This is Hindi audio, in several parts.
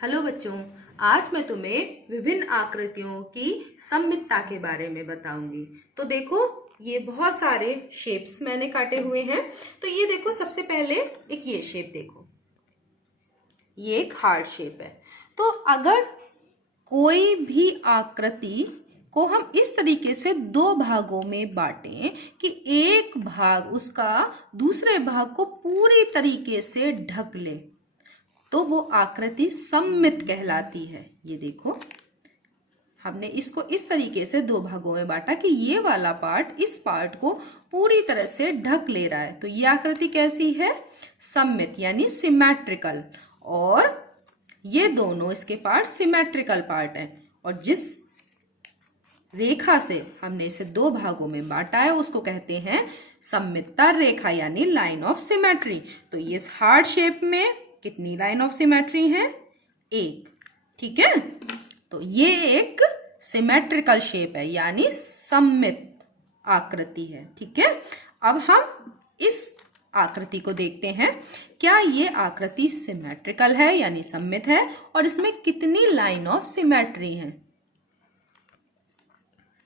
हेलो बच्चों, आज मैं तुम्हें विभिन्न आकृतियों की सममितता के बारे में बताऊंगी। तो देखो, ये बहुत सारे शेप्स मैंने काटे हुए हैं। तो ये देखो, सबसे पहले एक ये शेप देखो, ये एक हार्ट शेप है। तो अगर कोई भी आकृति को हम इस तरीके से दो भागों में बांटें कि एक भाग उसका दूसरे भाग को पूरी तरीके से ढक ले, तो वो आकृति सममित कहलाती है। ये देखो, हमने इसको इस तरीके से दो भागों में बांटा कि ये वाला पार्ट इस पार्ट को पूरी तरह से ढक ले रहा है। तो ये आकृति कैसी है? सममित, यानी सिमेट्रिकल। और ये दोनों इसके पार्ट सिमेट्रिकल पार्ट हैं। और जिस रेखा से हमने इसे दो भागों में बांटा है उसको कहते हैं सममितता रेखा, यानी लाइन ऑफ सिमेट्री। तो ये इस हार्ट शेप में कितनी लाइन ऑफ सिमेट्री है? एक। ठीक है, तो ये एक सिमेट्रिकल शेप है, यानी सममित आकृति है। ठीक है, अब हम इस आकृति को देखते हैं। क्या ये आकृति सिमेट्रिकल है यानी सममित है, और इसमें कितनी लाइन ऑफ सिमेट्री है?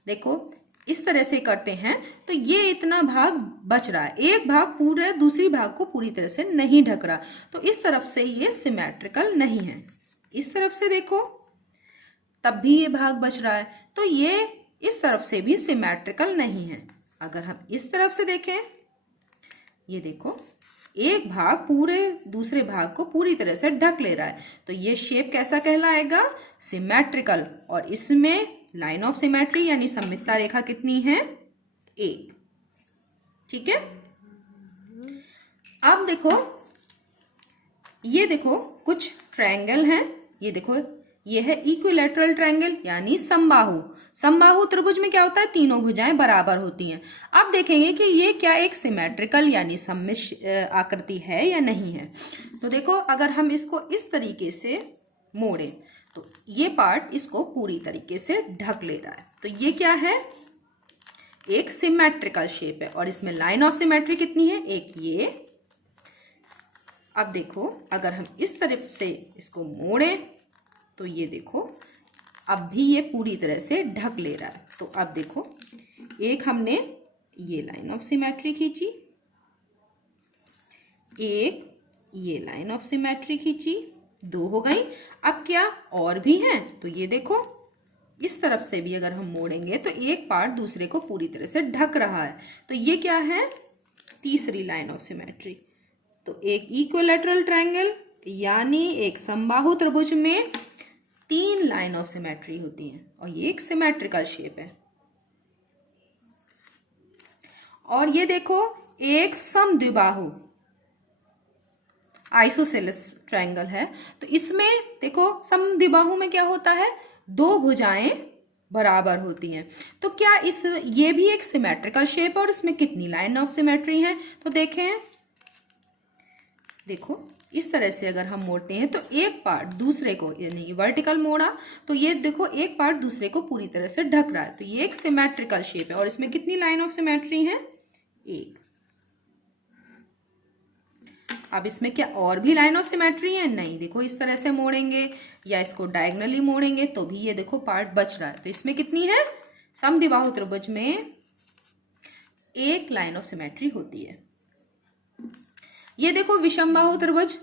देखो, इस तरह से करते हैं तो ये इतना भाग बच रहा है, एक भाग पूरे दूसरी भाग को पूरी तरह से नहीं ढक रहा, तो इस तरफ से ये सिमेट्रिकल नहीं है। इस तरफ से देखो, तब भी ये भाग बच रहा है, तो ये इस तरफ से भी सिमेट्रिकल नहीं है। अगर हम इस तरफ से देखें, ये देखो, एक भाग पूरे दूसरे भाग को पूरी तरह से ढक ले रहा है, तो ये शेप कैसा कहलाएगा? सिमेट्रिकल। और इसमें लाइन ऑफ सिमेट्री यानी सममितता रेखा कितनी है? एक। ठीक है, अब देखो, ये देखो कुछ ट्रायंगल हैं। ये देखो, ये है इक्विलैटरल ट्रायंगल यानी समबाहु। समबाहु त्रिभुज में क्या होता है? तीनों भुजाएं बराबर होती हैं। अब देखेंगे कि ये क्या एक सिमेट्रिकल यानी सममित आकृति है या नहीं है। तो देखो, अगर हम इसको इस तरीके से मोड़ें तो ये पार्ट इसको पूरी तरीके से ढक ले रहा है, तो ये क्या है? एक सिमेट्रिकल शेप है। और इसमें लाइन ऑफ सिमेट्री कितनी है? एक। ये अब देखो, अगर हम इस तरफ से इसको मोड़ें तो ये देखो, अब भी ये पूरी तरह से ढक ले रहा है। तो अब देखो, एक हमने ये लाइन ऑफ सिमेट्री खींची, एक ये लाइन ऑफ सिमेट्री खींची, दो हो गई। अब क्या और भी हैं? तो ये देखो, इस तरफ से भी अगर हम मोड़ेंगे तो एक पार्ट दूसरे को पूरी तरह से ढक रहा है, तो ये क्या है? तीसरी लाइन ऑफ सिमेट्री। तो एक इक्विलैटरल ट्रायंगल यानी एक समबाहु त्रिभुज में तीन लाइन ऑफ सिमेट्री होती हैं, और ये एक सिमेट्रिकल शेप है। और ये देखो, एक समद्विबाहु आइसोसेलेस ट्रायंगल है। तो इसमें देखो, समद्विबाहु में क्या होता है? दो भुजाएं बराबर होती हैं। तो क्या ये भी एक सिमेट्रिकल शेप है, और इसमें कितनी लाइन ऑफ सिमेट्री है? तो देखें, देखो, इस तरह से अगर हम मोड़ते हैं तो एक पार्ट दूसरे को, यानी वर्टिकल मोड़ा तो ये देखो, एक पार्ट दूसरे को पूरी तरह से ढक रहा है, तो ये एक सिमेट्रिकल शेप है। और इसमें कितनी लाइन ऑफ सिमेट्री है? एक। अब इसमें क्या और भी लाइन ऑफ सिमेट्री है? नहीं। देखो, इस तरह से मोड़ेंगे या इसको डायगोनली मोड़ेंगे तो भी ये देखो पार्ट बच रहा है। तो इसमें कितनी है? समद्विबाहु त्रिभुज में एक लाइन ऑफ सिमेट्री होती है। ये देखो, विषमबाहु त्रिभुज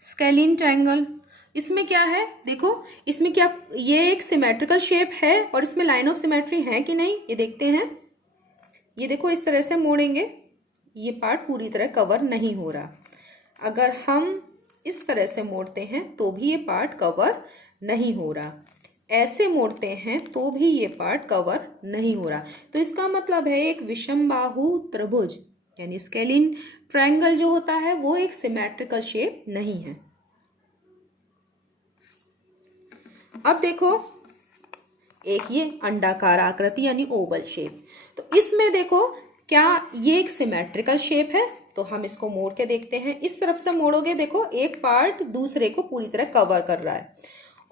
स्केलिन ट्रायंगल, इसमें क्या है? देखो, इसमें क्या, ये एक सिमेट्रिकल शेप है और इसमें लाइन ऑफ सिमेट्री है कि नहीं, ये देखते हैं। ये देखो, इस तरह से मोड़ेंगे, ये पार्ट पूरी तरह कवर नहीं हो रहा। अगर हम इस तरह से मोड़ते हैं तो भी ये पार्ट कवर नहीं हो रहा, ऐसे मोड़ते हैं तो भी ये पार्ट कवर नहीं हो रहा। तो इसका मतलब है एक विषमबाहु त्रिभुज यानी स्केलिन ट्रायंगल जो होता है वो एक सिमेट्रिकल शेप नहीं है। अब देखो, एक ये अंडाकार आकृति यानी ओवल शेप। तो इसमें देखो, क्या ये एक सिमेट्रिकल शेप है? तो हम इसको मोड़ के देखते हैं। इस तरफ से मोड़ोगे, देखो, एक पार्ट दूसरे को पूरी तरह कवर कर रहा है,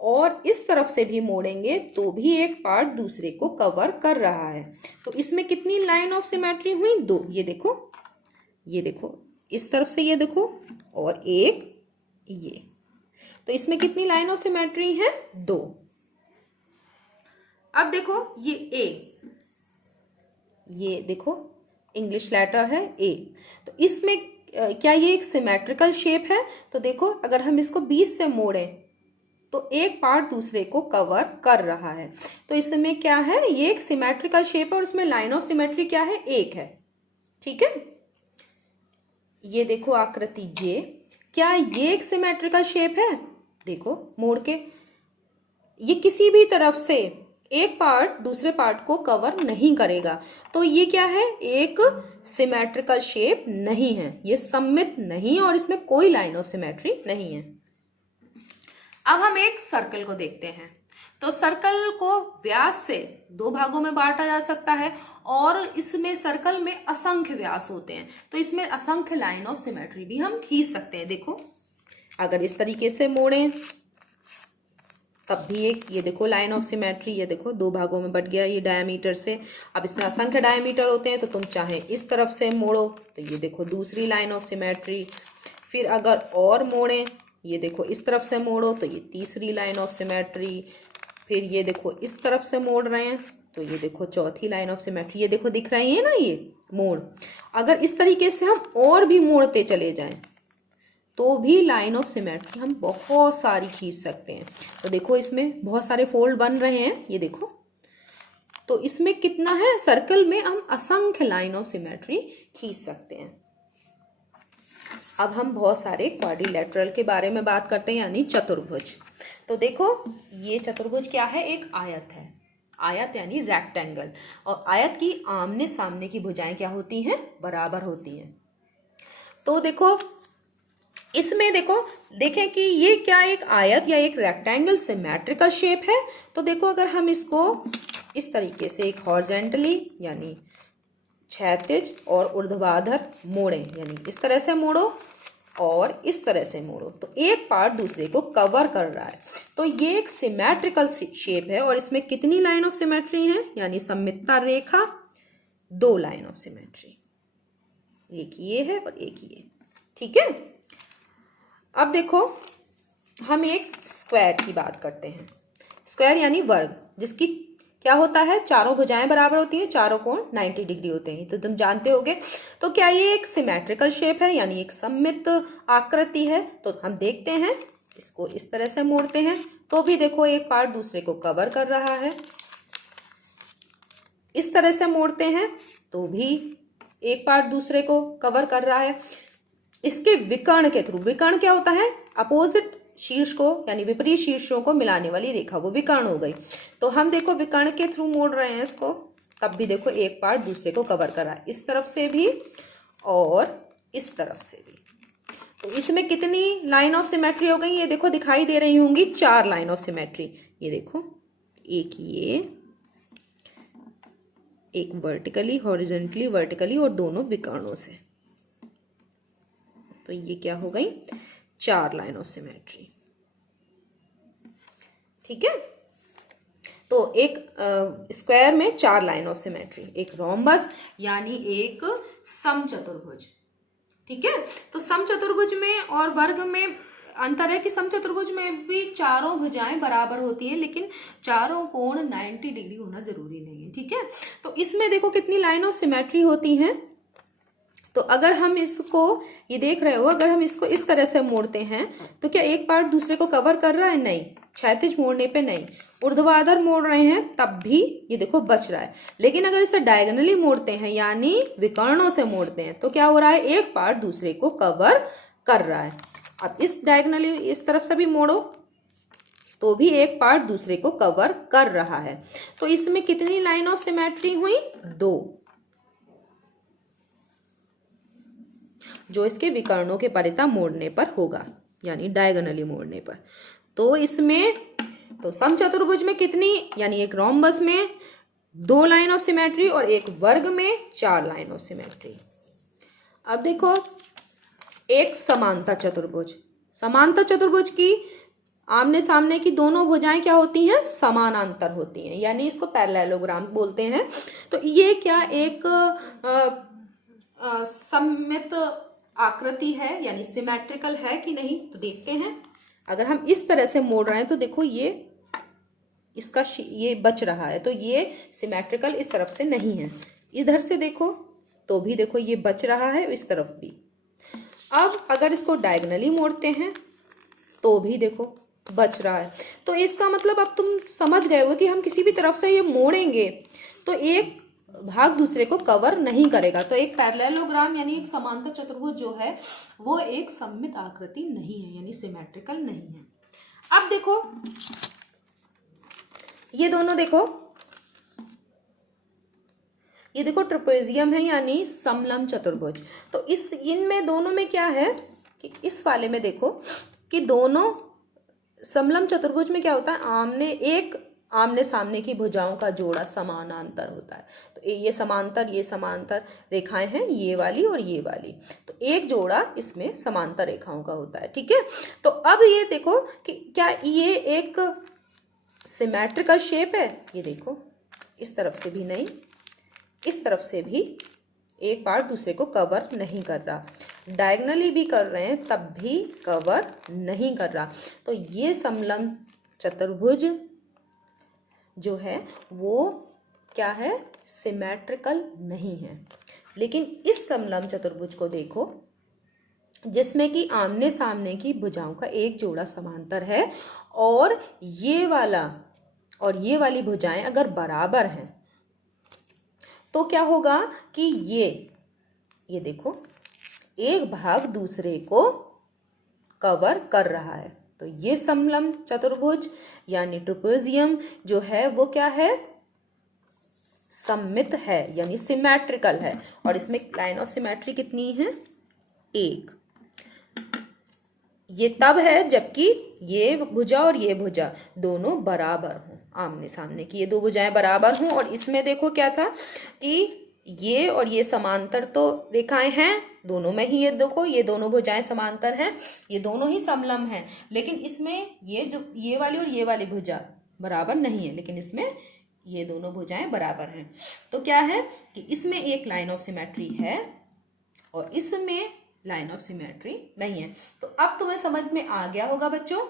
और इस तरफ से भी मोड़ेंगे तो भी एक पार्ट दूसरे को कवर कर रहा है। तो इसमें कितनी लाइन ऑफ सिमेट्री हुई? दो। ये देखो, ये देखो, इस तरफ से ये देखो, और एक ये। तो इसमें कितनी लाइन ऑफ सिमेट्री है? 2। अब देखो ये ए, ये देखो इंग्लिश लेटर है ए, तो इसमें क्या ये एक सिमेट्रिकल शेप है? तो देखो अगर हम इसको 20 से मोड़ें तो एक पार्ट दूसरे को कवर कर रहा है, तो इसमें क्या है, ये एक सिमेट्रिकल शेप है और इसमें लाइन ऑफ सिमेट्री क्या है? 1 है। ठीक है, ये देखो आकृति जे, क्या ये एक सिमेट्रिकल शेप है? देखो मोड़ के, ये किसी भी तरफ से एक पार्ट दूसरे पार्ट को कवर नहीं करेगा, तो ये क्या है? एक सिमेट्रिकल शेप नहीं है, ये सममित नहीं और इसमें कोई लाइन ऑफ सिमेट्री नहीं है। अब हम एक सर्कल को देखते हैं। तो सर्कल को व्यास से 2 भागों में बांटा जा सकता है और इसमें सर्कल में असंख्य व्यास होते हैं, तो इसमें असंख्य लाइन ऑफ सिमेट्री भी हम खींच सकते हैं। देखो अगर इस तरीके से मोड़ें तब भी एक, ये देखो लाइन ऑफ सिमेट्री, ये देखो 2 भागों में बट गया ये डायमीटर से। अब इसमें असंख्य डायमीटर होते हैं, तो तुम चाहे इस तरफ से मोड़ो तो ये देखो दूसरी लाइन ऑफ सिमेट्री। फिर अगर और मोड़ें, ये देखो इस तरफ से मोड़ो तो ये तीसरी लाइन ऑफ सिमेट्री। फिर ये देखो इस तरफ से मोड़ रहे हैं तो ये देखो चौथी लाइन ऑफ सिमेट्री। ये देखो दिख रही है ना ये मोड़। अगर इस तरीके से हम और भी मोड़ते चले जाएं तो भी लाइन ऑफ सिमेट्री हम बहुत सारी खींच सकते हैं। तो देखो इसमें बहुत सारे फोल्ड बन रहे हैं, ये देखो, तो इसमें कितना है, सर्कल में हम असंख्य लाइन ऑफ सिमेट्री खींच सकते हैं। अब हम बहुत सारे क्वाड्रिलेटरल के बारे में बात करते हैं, यानी चतुर्भुज। तो देखो ये चतुर्भुज क्या है? एक आयत है। आयत यानी रेक्टेंगल, और आयत की आमने सामने की भुजाएं क्या होती हैं? बराबर होती हैं। तो देखो इसमें देखो, देखें कि ये क्या एक आयत या एक रेक्टेंगल सिमेट्रिकल शेप है। तो देखो अगर हम इसको इस तरीके से एक हॉरिजॉन्टली यानी क्षैतिज और ऊर्ध्वाधर मोड़ें, यानी इस तरह से मोड़ो और इस तरह से मोड़ो, तो एक पार्ट दूसरे को कवर कर रहा है, तो ये एक सिमेट्रिकल शेप है। और इसमें कितनी लाइन ऑफ सिमेट्री है? यानी सममितता रेखा 2 लाइन ऑफ सिमेट्री, एक ये है और एक ये। ठीक है, अब देखो हम एक स्क्वायर की बात करते हैं। स्क्वायर यानी वर्ग, जिसकी क्या होता है? चारों भुजाएं बराबर होती हैं, चारों कोण 90 डिग्री होते हैं, तो तुम जानते होगे। तो क्या ये एक सिमेट्रिकल शेप है, यानी एक सममित आकृति है? तो हम देखते हैं, इसको इस तरह से मोड़ते हैं तो भी देखो एक पार्ट दूसरे को कवर कर रहा है। इस तरह से मोड़ते हैं तो भी एक पार्ट दूसरे को कवर कर रहा है। इसके विकर्ण के थ्रू, विकर्ण क्या होता है? अपोजिट शीर्ष को यानी विपरीत शीर्षों को मिलाने वाली रेखा, वो विकर्ण हो गई। तो हम देखो विकर्ण के थ्रू मोड़ रहे हैं इसको, तब भी देखो एक पार्ट दूसरे को कवर कर रहा है, इस तरफ से भी और इस तरफ से भी। तो इसमें कितनी लाइन ऑफ सिमेट्री हो गई? ये देखो दिखाई दे रही होंगी 4 लाइन ऑफ सिमेट्री। ये देखो, एक ये, एक वर्टिकली, हॉरिजॉन्टली, वर्टिकली और दोनों विकर्णों से। तो ये क्या हो गई? 4 लाइन ऑफ सिमेट्री। ठीक है, तो एक स्क्वायर में 4 लाइन ऑफ सिमेट्री, एक रोम्बस यानी एक समचतुर्भुज। ठीक है, तो समचतुर्भुज में और वर्ग में अंतर है कि समचतुर्भुज में भी चारों भुजाएं बराबर होती है, लेकिन चारों कोण 90 डिग्री होना जरूरी नहीं है। ठीक है, तो इसमें देखो कितनी लाइन ऑफ सिमेट्री होती हैं। तो अगर हम इसको, ये देख रहे हो, अगर हम इसको इस तरह से मोड़ते हैं तो क्या एक पार्ट दूसरे को कवर कर रहा है? नहीं। क्षैतिज मोड़ने पे नहीं, ऊर्ध्वाधर मोड़ रहे हैं तब भी ये देखो बच रहा है। लेकिन अगर इसे डायगोनली मोड़ते हैं यानी विकर्णों से मोड़ते हैं तो क्या हो रहा है? एक पार्ट दूसरे को कवर कर रहा है। अब इस डायगोनली इस तरफ से भी मोड़ो तो भी एक पार्ट दूसरे को कवर कर रहा है। तो इसमें कितनी लाइन ऑफ सिमेट्री हुई? 2, जो इसके विकर्णों के परिता मोड़ने पर होगा, यानी डायगोनली मोड़ने पर। तो इसमें, तो समचतुर्भुज में कितनी, यानी एक रोम्बस में 2 लाइन ऑफ सिमेट्री और एक वर्ग में 4 लाइन ऑफ सिमेट्री। अब देखो एक समांतर चतुर्भुज। समांतर चतुर्भुज की आमने सामने की दोनों भुजाएं क्या होती हैं? समानांतर होती हैं, यानी इसको पैरेललोग्राम बोलते हैं। तो ये क्या एक सममित आकृति है, यानी सिमेट्रिकल है कि नहीं? तो देखते हैं। अगर हम इस तरह से मोड़ रहे हैं तो देखो ये इसका ये बच रहा है, तो ये सिमेट्रिकल इस तरफ से नहीं है। इधर से देखो तो भी देखो ये बच रहा है, इस तरफ भी। अब अगर इसको डायगोनली मोड़ते हैं तो भी देखो बच रहा है। तो इसका मतलब अब तुम समझ गए हो कि हम किसी भी तरफ से ये मोड़ेंगे तो एक भाग दूसरे को कवर नहीं करेगा। तो एक पैरेललोग्राम यानी एक समांतर चतुर्भुज जो है वो एक सममित आकृति नहीं है, यानी सिमेट्रिकल नहीं है। अब देखो ये दोनों देखो, ये देखो ट्रेपेजियम है यानी समलंब चतुर्भुज। तो इस इनमें दोनों में क्या है कि इस वाले में देखो कि दोनों समलंब चतुर्भुज में क्या होता है, आमने सामने की भुजाओं का जोड़ा समानांतर होता है। तो ये समांतर रेखाएं हैं, ये वाली और ये वाली, तो एक जोड़ा इसमें समांतर रेखाओं का होता है। ठीक है, तो अब ये देखो कि क्या ये एक सिमेट्रिकल शेप है। ये देखो इस तरफ से भी नहीं, इस तरफ से भी एक पार्ट दूसरे को कवर नहीं कर रहा, डायगोनली भी कर रहे हैं तब भी कवर नहीं कर रहा। तो ये समलंब चतुर्भुज जो है वो क्या है, सिमेट्रिकल नहीं है। लेकिन इस समलंब चतुर्भुज को देखो जिसमें कि आमने सामने की भुजाओं का एक जोड़ा समांतर है और ये वाला और ये वाली भुजाएं अगर बराबर हैं तो क्या होगा कि ये देखो एक भाग दूसरे को कवर कर रहा है। तो ये समलंब चतुर्भुज यानी ट्रेपेजियम जो है वो क्या है, सममित है यानी सिमेट्रिकल है। और इसमें लाइन ऑफ सिमेट्री कितनी है, एक। ये तब है जबकि ये भुजा और ये भुजा दोनों बराबर हों, आमने सामने की ये दो भुजाएं बराबर हों। और इसमें देखो क्या था कि ये और ये समांतर तो रेखाएं हैं दोनों में ही, ये देखो ये दोनों भुजाएं समांतर हैं, ये दोनों ही समलंब हैं। लेकिन इसमें ये वाली और ये वाली भुजा बराबर नहीं है, लेकिन इसमें ये दोनों भुजाएं बराबर हैं। तो क्या है कि इसमें एक लाइन ऑफ सिमेट्री है और इसमें लाइन ऑफ सिमेट्री नहीं है। तो अब तुम्हें समझ में आ गया होगा बच्चों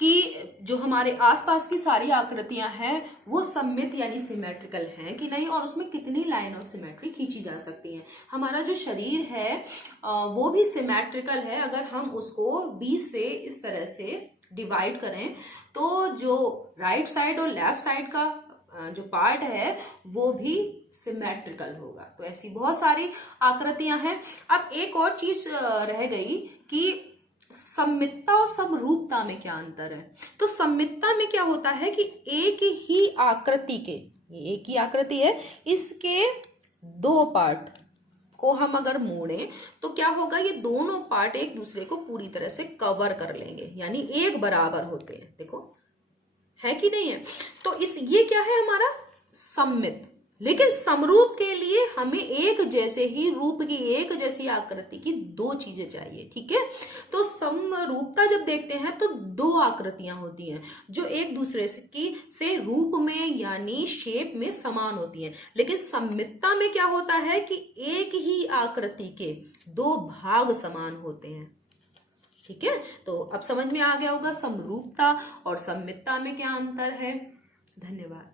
कि जो हमारे आसपास की सारी आकृतियां हैं वो सममित यानी सिमेट्रिकल हैं कि नहीं, और उसमें कितनी लाइन ऑफ सिमेट्री खींची जा सकती है। हमारा जो शरीर है वो भी सिमेट्रिकल है। अगर हम उसको 20 से इस तरह से डिवाइड करें तो जो राइट साइड और लेफ्ट साइड का जो पार्ट है वो भी सिमेट्रिकल होगा। तो ऐसी बहुत सारी आकृतियां हैं। अब एक और चीज रह गई कि सममितता और समरूपता में क्या अंतर है। तो सममितता में क्या होता है कि एक ही आकृति के, ये एक ही आकृति है, इसके दो पार्ट को हम अगर मोड़ें तो क्या होगा, ये दोनों पार्ट एक दूसरे को पूरी तरह से कवर कर लेंगे, यानी एक बराबर होते हैं। देखो है कि नहीं है। तो ये क्या है हमारा सममित। लेकिन समरूप के लिए हमें एक जैसे ही रूप की, एक जैसी आकृति की दो चीजें चाहिए। ठीक है, तो समरूपता जब देखते हैं तो दो आकृतियां होती हैं जो एक दूसरे से रूप में यानी शेप में समान होती हैं। लेकिन सममितता में क्या होता है कि एक ही आकृति के दो भाग समान होते हैं। ठीक है, तो अब समझ में आ गया होगा समरूपता और सममितता में क्या अंतर है। धन्यवाद।